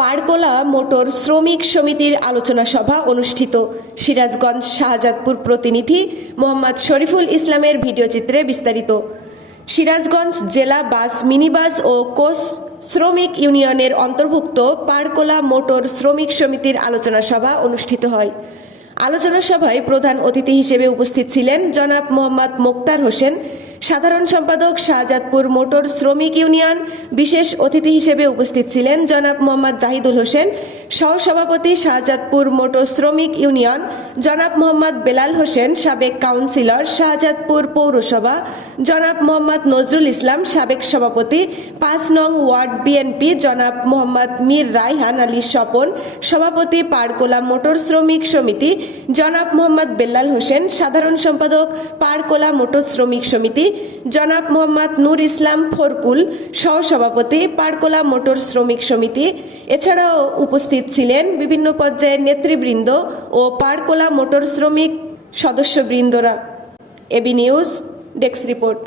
পারকোলা motor শ্রমিক সমিতির আলোচনা সভা অনুষ্ঠিত। সিরাজগঞ্জ শাহজাদপুর প্রতিনিধি মোহাম্মদ শরীফুল ইসলামের ভিডিও চিত্রে বিস্তারিত। সিরাজগঞ্জ জেলা বাস, মিনিবাস ও কোচ শ্রমিক ইউনিয়নের অন্তর্ভুক্ত পারকোলা মোটর শ্রমিক সমিতির আলোচনা সভা অনুষ্ঠিত হয়। আলোচনা সভায় প্রধান অতিথি হিসেবে উপস্থিত ছিলেন জনাব মোহাম্মদ মোক্তার হোসেন সাধারণ সম্পাদক শাহজাদপুর মোটর শ্রমিক ইউনিয়ন, বিশেষ অতিথি হিসেবে উপস্থিত ছিলেন জনাব মোহাম্মদ জাহিদুল হোসেন, সহসভাপতি শাহজাদপুর মোটর শ্রমিক ইউনিয়ন, জনাব মোহাম্মদ বেলাল হোসেন, সাবেক কাউন্সিলর শাহজাদপুর পৌরসভা, জনাব মোহাম্মদ নজরুল ইসলাম, সাবেক সভাপতি, পাঁচ নং ওয়ার্ড বিএনপি, জনাব মোহাম্মদ মীর রায়হান আলী স্বপন, সভাপতি পারকোলা মোটর শ্রমিক সমিতি, জনাব মোহাম্মদ বেল্লাল হোসেন, সাধারণ সম্পাদক পারকোলা মোটর শ্রমিক সমিতি জনাব মোহাম্মদ নূর ইসলাম ফরকুল সহসভাপতি পারকোলা মোটর শ্রমিক সমিতি। এছাড়াও উপস্থিত ছিলেন বিভিন্ন পর্যায়ের নেতৃবৃন্দ ও পারকোলা মোটর শ্রমিক সদস্যবৃন্দরা। AB news, desk report.